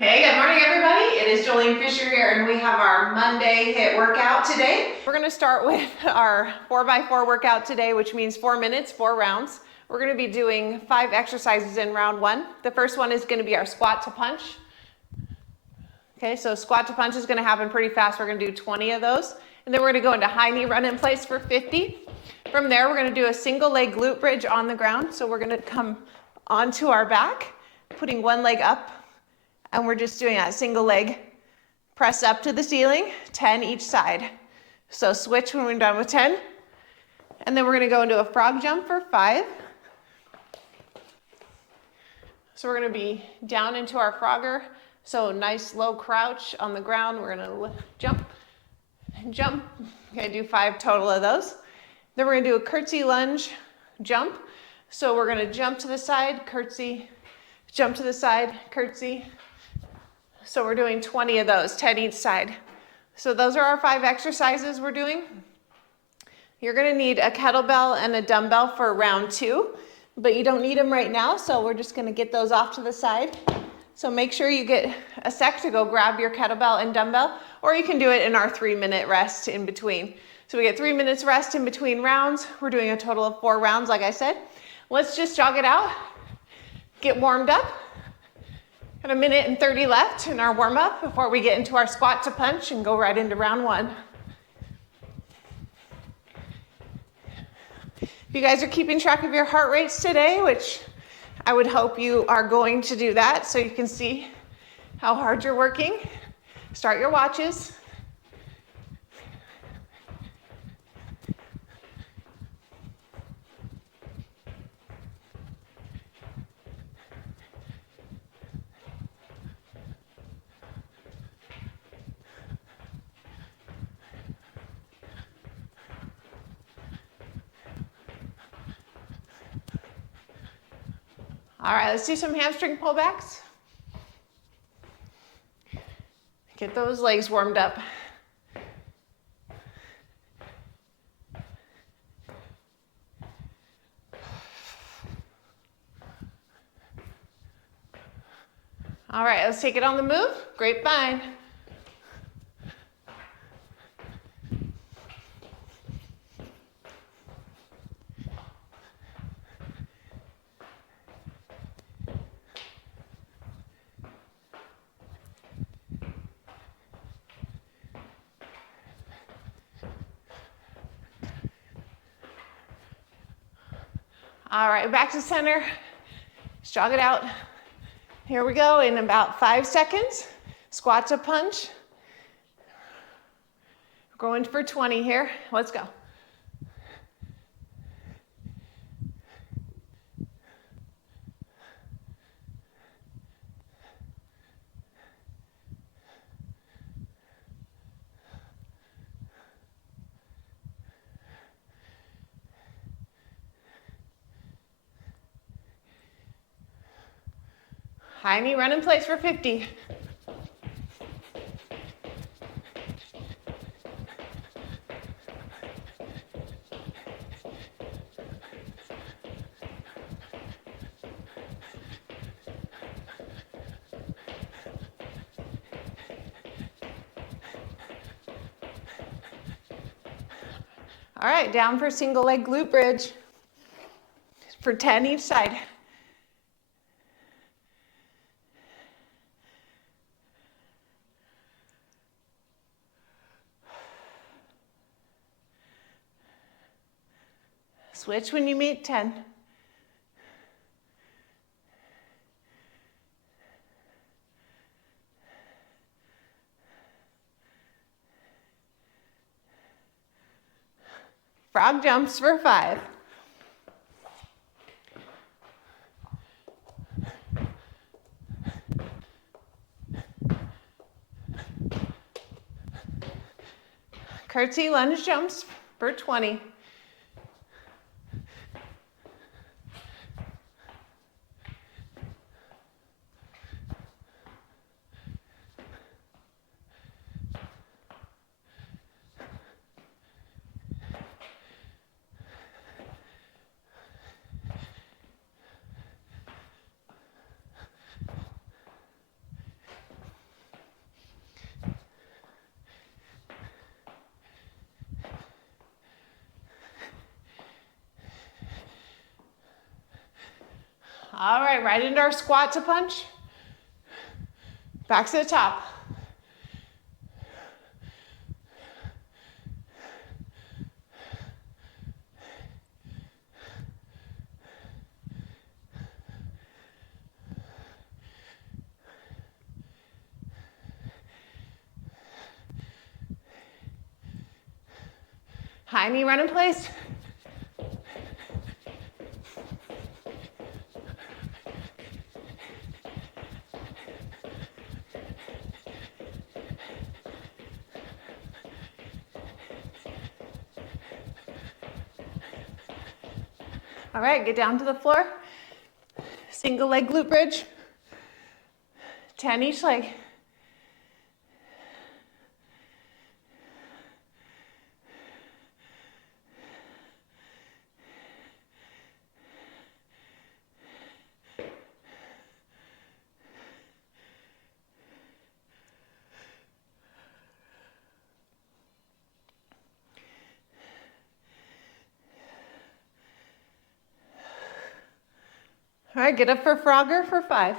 Hey, good morning everybody. It is Jolene Fisher here and we have our Monday HIIT workout today. We're gonna start with our 4x4 workout today, which means 4 minutes, 4 rounds. We're gonna be doing 5 exercises in round 1. The first one is gonna be our squat to punch. Okay, so squat to punch is gonna happen pretty fast. We're gonna do 20 of those. And then we're gonna go into high knee run in place for 50. From there, we're gonna do a single leg glute bridge on the ground. So we're gonna come onto our back, putting one leg up, and we're just doing that single leg press up to the ceiling, 10 each side. So switch when we're done with 10. And then we're gonna go into a frog jump for 5. So we're gonna be down into our frogger. So nice low crouch on the ground. We're gonna jump and jump. Okay, do 5 total of those. Then we're gonna do a curtsy lunge jump. So we're gonna jump to the side, curtsy, jump to the side, curtsy. So we're doing 20 of those, 10 each side. So those are our 5 exercises we're doing. You're gonna need a kettlebell and a dumbbell for round 2, but you don't need them right now, so we're just gonna get those off to the side. So make sure you get a sec to go grab your kettlebell and dumbbell, or you can do it in our 3-minute rest in between. So we get 3 minutes rest in between rounds. We're doing a total of 4 rounds, like I said. Let's just jog it out, get warmed up. Got 1 minute and 30 left in our warm up before we get into our squat to punch and go right into round 1. If you guys are keeping track of your heart rates today, which I would hope you are going to do that so you can see how hard you're working, start your watches. All right, let's do some hamstring pullbacks. Get those legs warmed up. All right, let's take it on the move. Grapevine. All right, back to center. Let's jog it out. Here we go in about 5 seconds. Squat to punch. We're going for 20 here. Let's go. High knee run in place for 50. All right, down for single leg glute bridge for 10 each side. Switch when you meet 10. Frog jumps for 5. Curtsy lunge jumps for 20. All right, right into our squat to punch. Back to the top. High knee run in place. All right, get down to the floor. Single leg glute bridge. 10 each leg. All right, get up for Frogger for 5.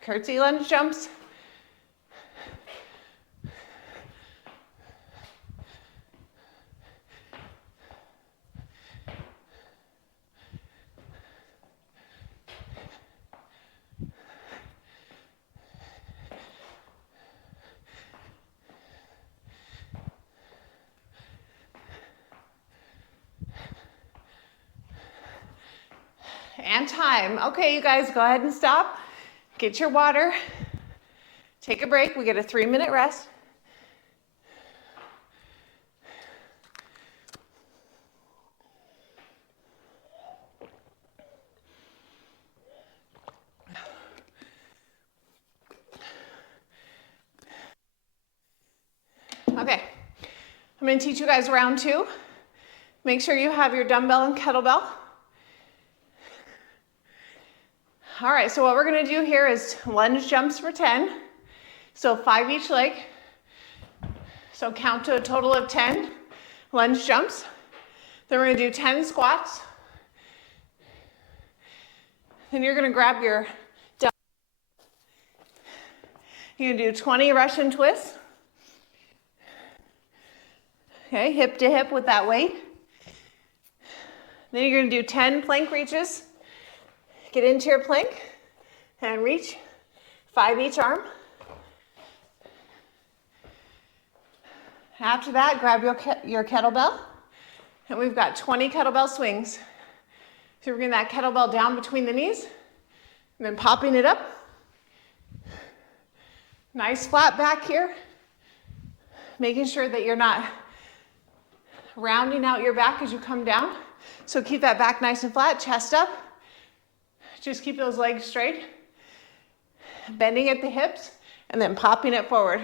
Curtsy lunge jumps. And time. Okay, you guys, go ahead and stop. Get your water. Take a break. We get a 3-minute rest. Okay, I'm going to teach you guys round 2. Make sure you have your dumbbell and kettlebell. All right, so what we're going to do here is lunge jumps for 10. So 5 each leg. So count to a total of 10 lunge jumps. Then we're going to do 10 squats. Then you're going to grab your dumbbell. You're going to do 20 Russian twists. Okay, hip to hip with that weight. Then you're going to do 10 plank reaches. Get into your plank and reach. 5 each arm. After that, grab your kettlebell. And we've got 20 kettlebell swings. So we're bringing that kettlebell down between the knees and then popping it up. Nice flat back here. Making sure that you're not rounding out your back as you come down. So keep that back nice and flat, chest up. Just keep those legs straight. Bending at the hips and then popping it forward.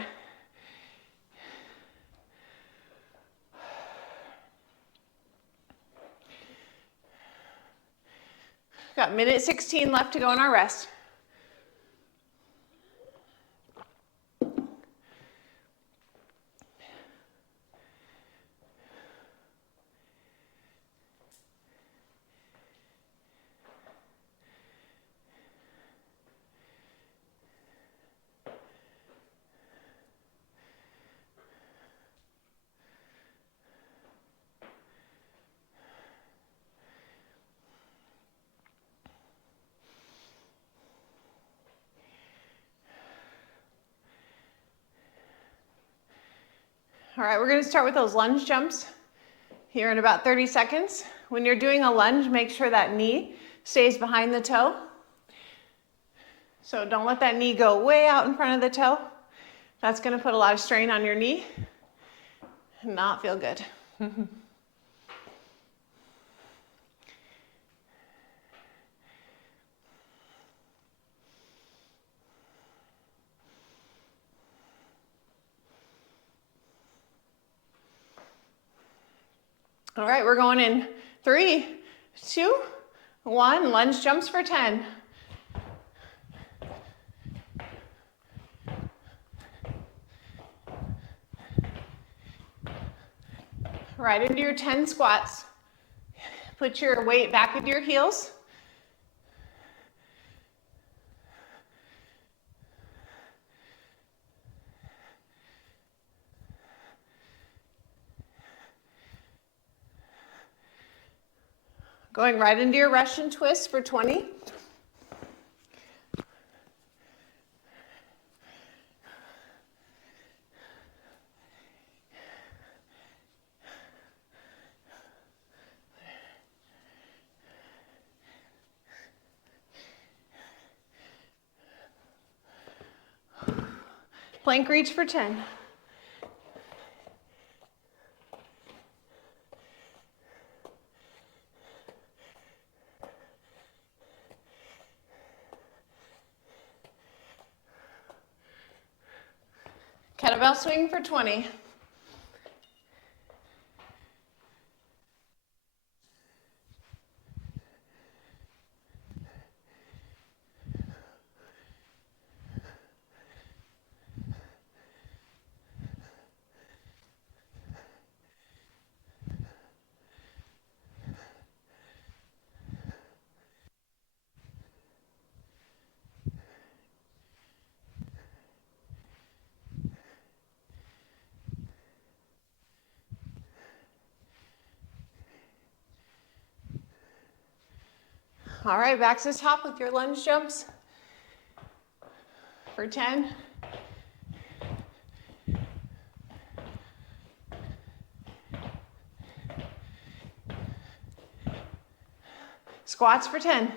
Got minute 16 left to go in our rest. All right, we're going to start with those lunge jumps here in about 30 seconds. When you're doing a lunge, make sure that knee stays behind the toe. So don't let that knee go way out in front of the toe. That's going to put a lot of strain on your knee and not feel good. All right, we're going in 3, 2, 1. Lunge jumps for 10. right into your 10 squats. Put your weight back into your heels. Going right into your Russian twist for 20. Plank reach for 10. Kettlebell swing for 20. All right, back to the top with your lunge jumps for 10. Squats for 10.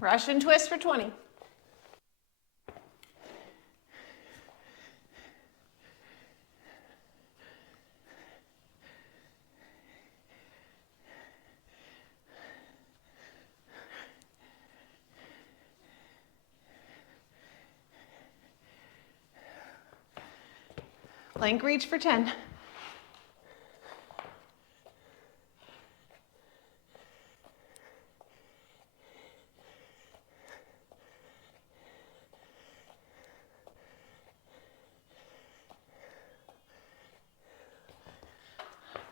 Russian twist for 20. Plank reach for 10.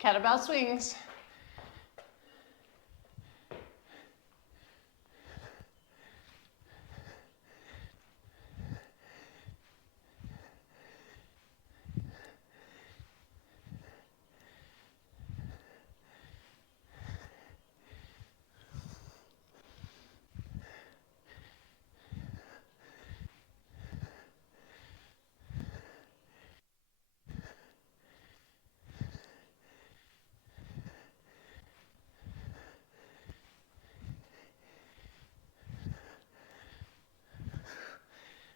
Kettlebell swings.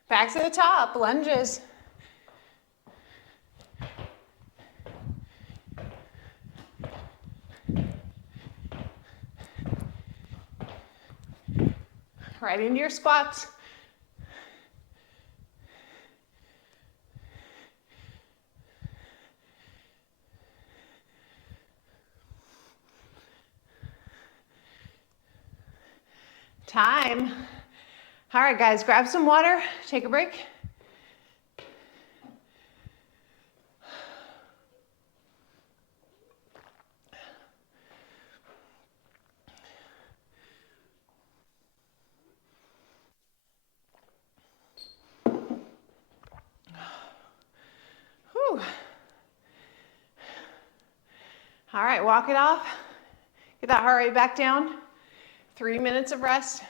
Back to the top, lunges. Right into your squats. Time. All right, guys, grab some water, take a break. Whew. All right, walk it off. Get that heart rate back down. 3 minutes of rest.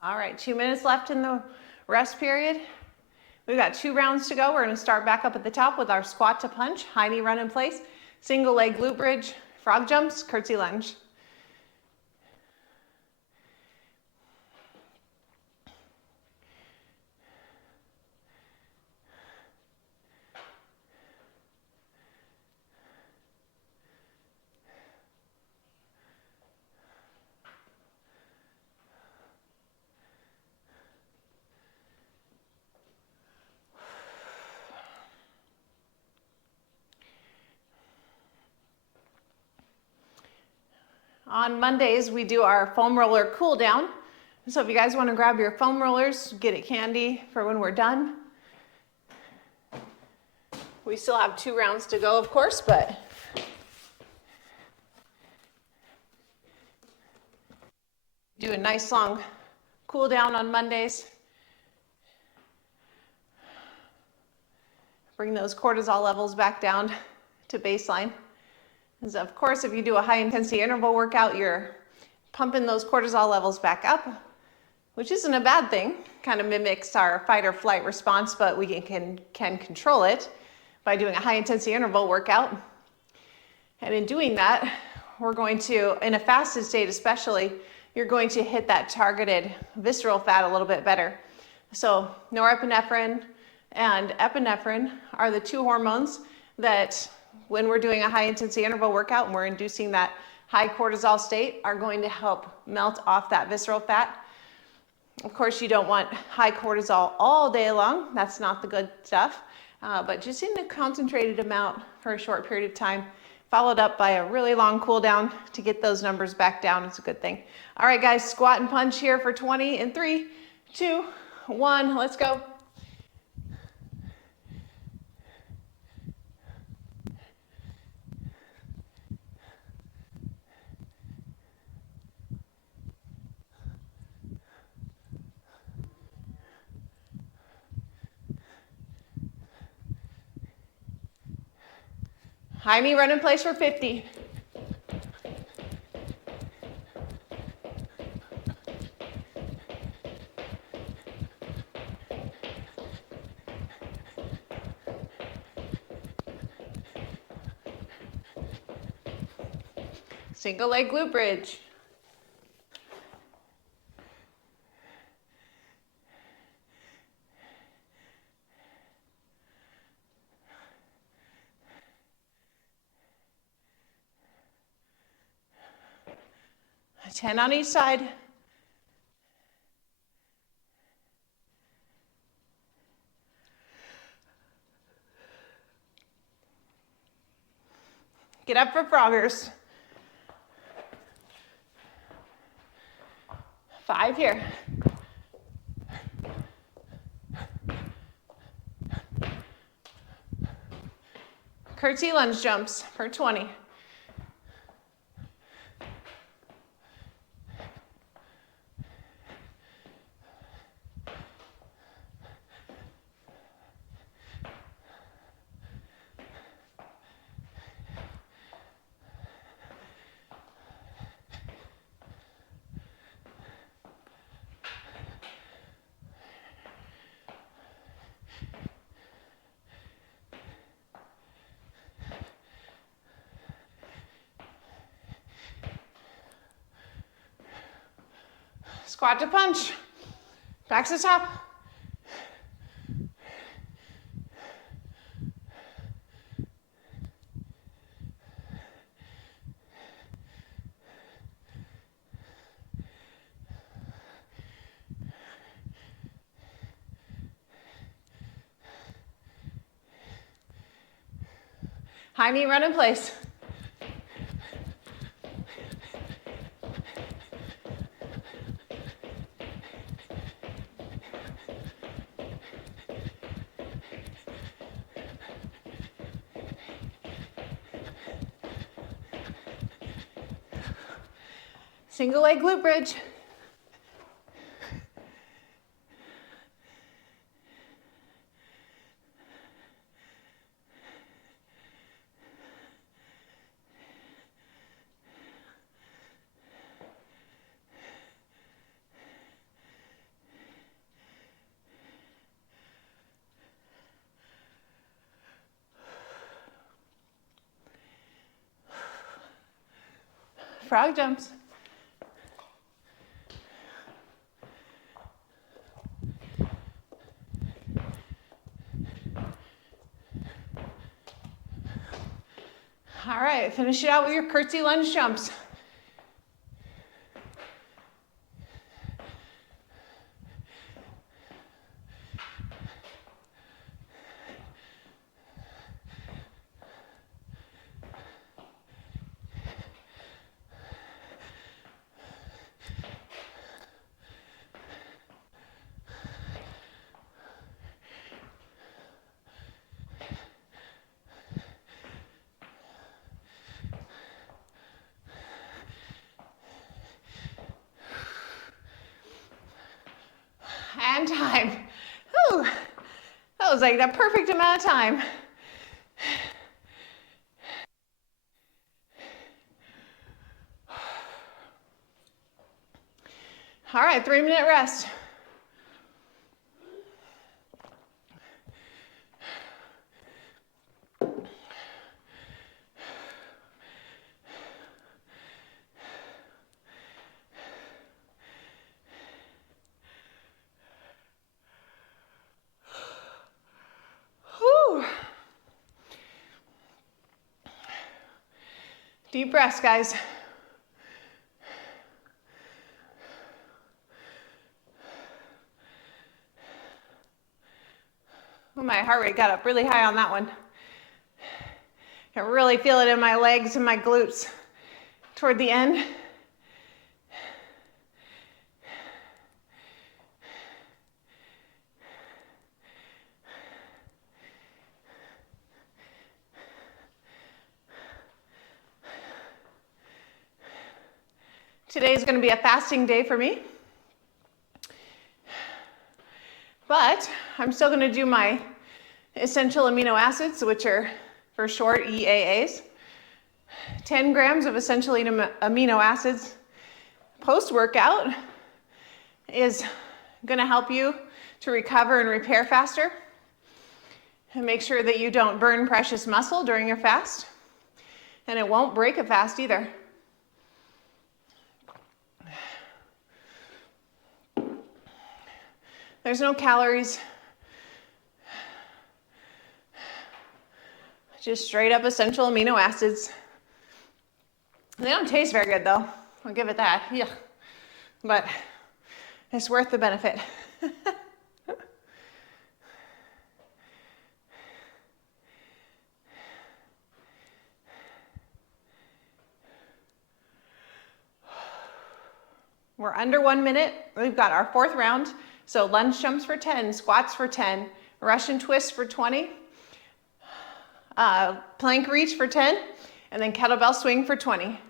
All right, 2 minutes left in the rest period. We've got 2 rounds to go. We're gonna start back up at the top with our squat to punch, high knee run in place, single leg glute bridge, frog jumps, curtsy lunge. On Mondays, we do our foam roller cool down. So if you guys want to grab your foam rollers, get it handy for when we're done. We still have 2 rounds to go, of course, but do a nice long cool down on Mondays. Bring those cortisol levels back down to baseline. Because of course, if you do a high intensity interval workout, you're pumping those cortisol levels back up, which isn't a bad thing. Kind of mimics our fight or flight response, but we can control it by doing a high intensity interval workout. And in doing that, we're going to, in a fasted state especially, you're going to hit that targeted visceral fat a little bit better. So norepinephrine and epinephrine are the 2 hormones that, when we're doing a high intensity interval workout and we're inducing that high cortisol state, are going to help melt off that visceral fat. Of course, you don't want high cortisol all day long. That's not the good stuff. But just in a concentrated amount for a short period of time, followed up by a really long cool down to get those numbers back down, is a good thing. All right, guys, squat and punch here for 20 in 3, 2, 1. Let's go. High knee run in place for 50. Single leg glute bridge. A 10 on each side. Get up for froggers. 5 here. Curtsy lunge jumps for 20. Squat to punch. Back to the top. High knee run in place. Single leg glute bridge. Frog jumps. All right, finish it out with your curtsy lunge jumps. time. Whew. That was like the perfect amount of time. All right, 3-minute rest. Whew. Deep breaths, guys. Oh, my heart rate got up really high on that one. I really feel it in my legs and my glutes toward the end. Today is going to be a fasting day for me, but I'm still going to do my essential amino acids, which are for short EAAs. 10 grams of essential amino acids post-workout is going to help you to recover and repair faster, and make sure that you don't burn precious muscle during your fast, and it won't break a fast either. There's no calories, just straight up essential amino acids. They don't taste very good though, I'll give it that, yeah. But it's worth the benefit. We're under 1 minute. We've got our 4th round. So lunge jumps for 10, squats for 10, Russian twists for 20, plank reach for 10, and then kettlebell swing for 20.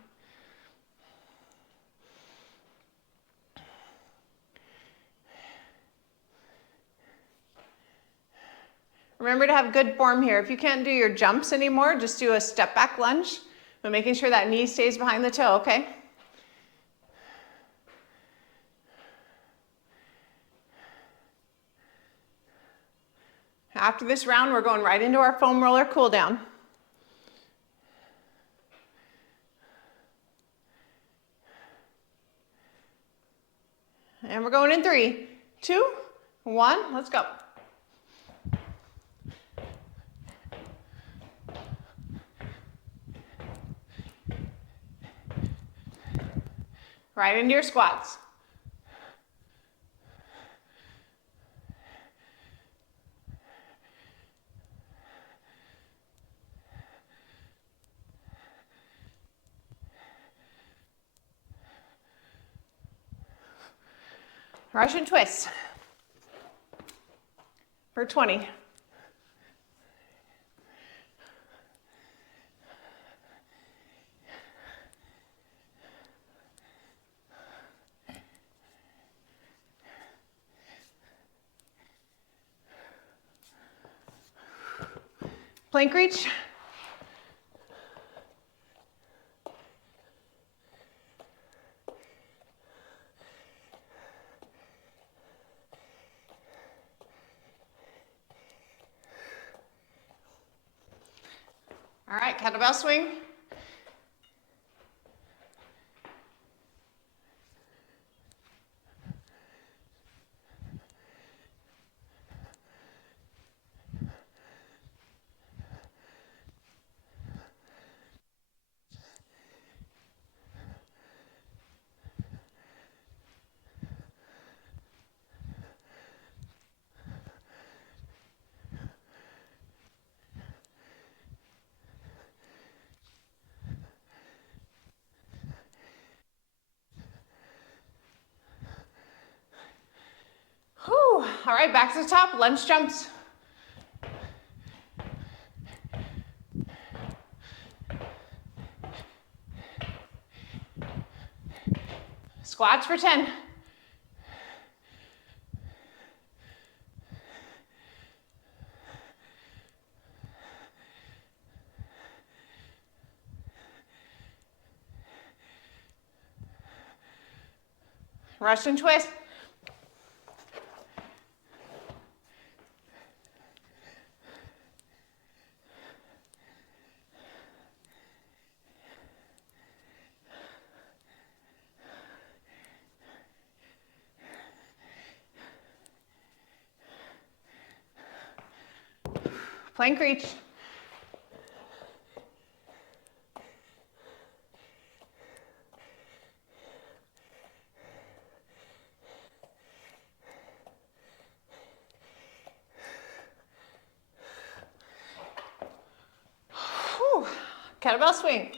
Remember to have good form here. If you can't do your jumps anymore, just do a step back lunge, but making sure that knee stays behind the toe, okay? After this round, we're going right into our foam roller cool down. And we're going in 3, 2, 1, let's go. Right into your squats. Russian twist for 20. Plank reach. All right, kettlebell swing. Whew. All right, back to the top, lunge jumps. Squats for 10. Russian twist. Plank reach. Whew. Kettlebell swing.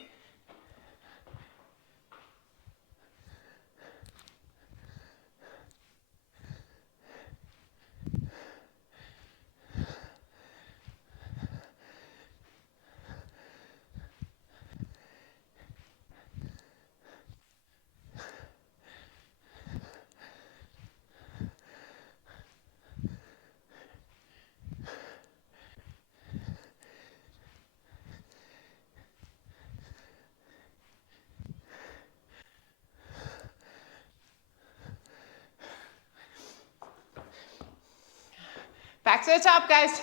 Back to the top, guys.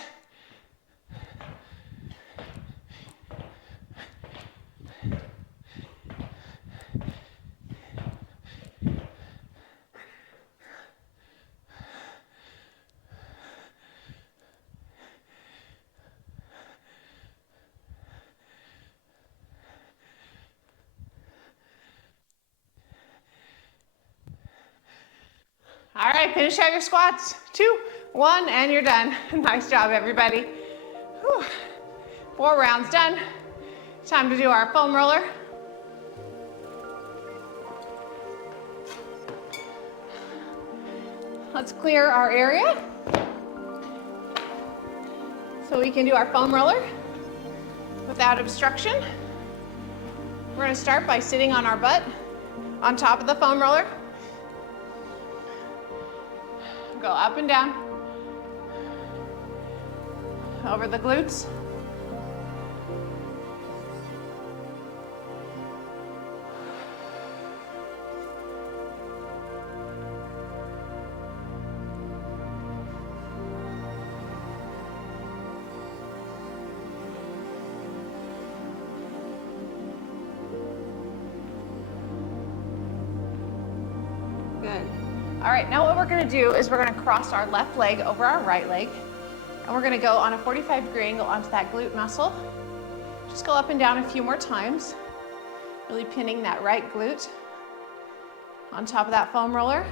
All right, finish out your squats. 2, 1, and you're done. Nice job, everybody. Whew. 4 rounds done. Time to do our foam roller. Let's clear our area so we can do our foam roller without obstruction. We're going to start by sitting on our butt on top of the foam roller. Go up and down over the glutes. Good. All right, now what we're gonna do is we're gonna cross our left leg over our right leg, and we're gonna go on a 45-degree angle onto that glute muscle. Just go up and down a few more times, really pinning that right glute on top of that foam roller.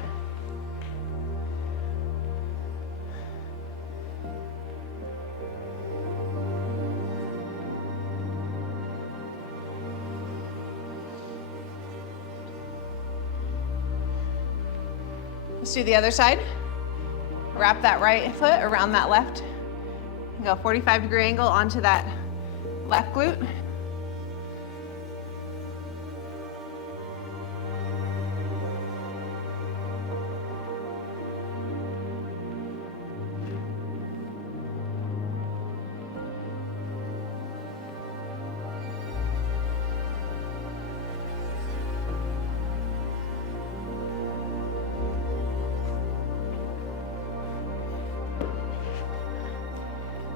Let's do the other side. Wrap that right foot around that left. Go 45-degree angle onto that left glute.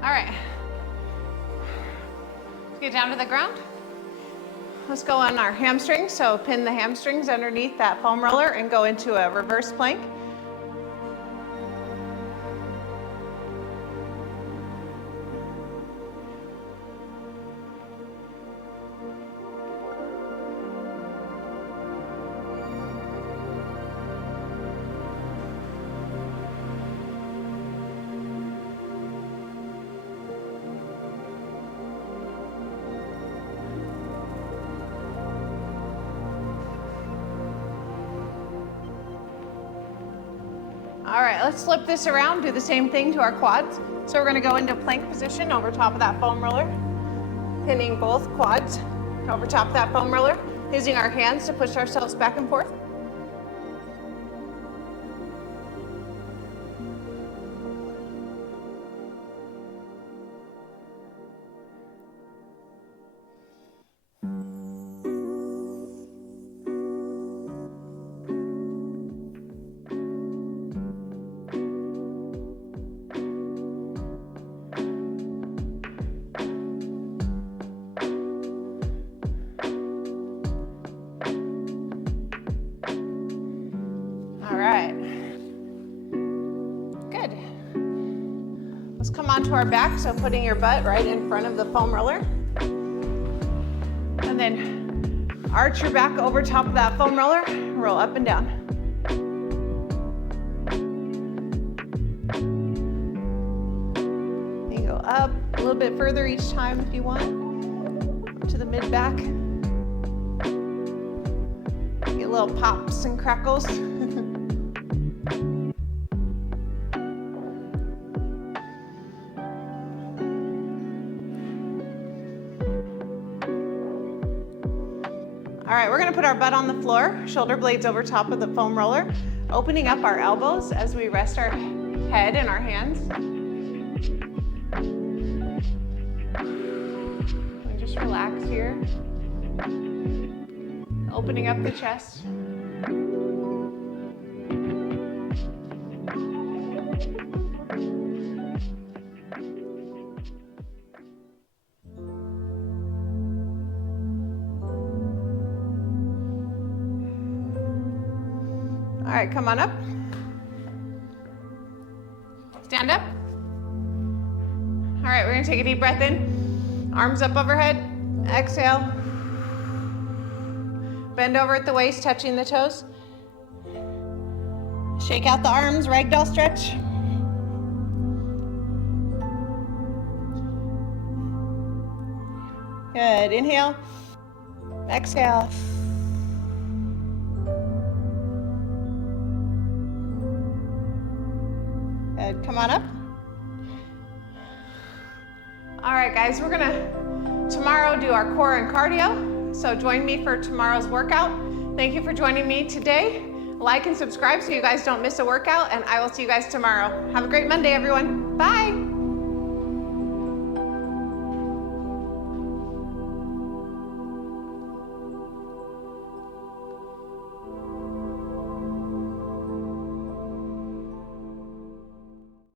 All right, let's get down to the ground. Let's go on our hamstrings. So pin the hamstrings underneath that foam roller and go into a reverse plank. All right, let's flip this around, do the same thing to our quads. So we're gonna go into plank position over top of that foam roller, pinning both quads over top of that foam roller, using our hands to push ourselves back and forth. onto our back, so putting your butt right in front of the foam roller. And then arch your back over top of that foam roller, roll up and down. You can go up a little bit further each time if you want, to the mid-back. Get little pops and crackles. All right, we're gonna put our butt on the floor, shoulder blades over top of the foam roller, opening up our elbows as we rest our head in our hands. And just relax here. Opening up the chest. All right, come on up. Stand up. All right, we're gonna take a deep breath in. Arms up overhead. Exhale. Bend over at the waist, touching the toes. Shake out the arms, ragdoll stretch. Good, inhale. Exhale. Good, come on up. All right, guys, we're gonna tomorrow do our core and cardio. So join me for tomorrow's workout. Thank you for joining me today. Like and subscribe so you guys don't miss a workout, and I will see you guys tomorrow. Have a great Monday, everyone. Bye.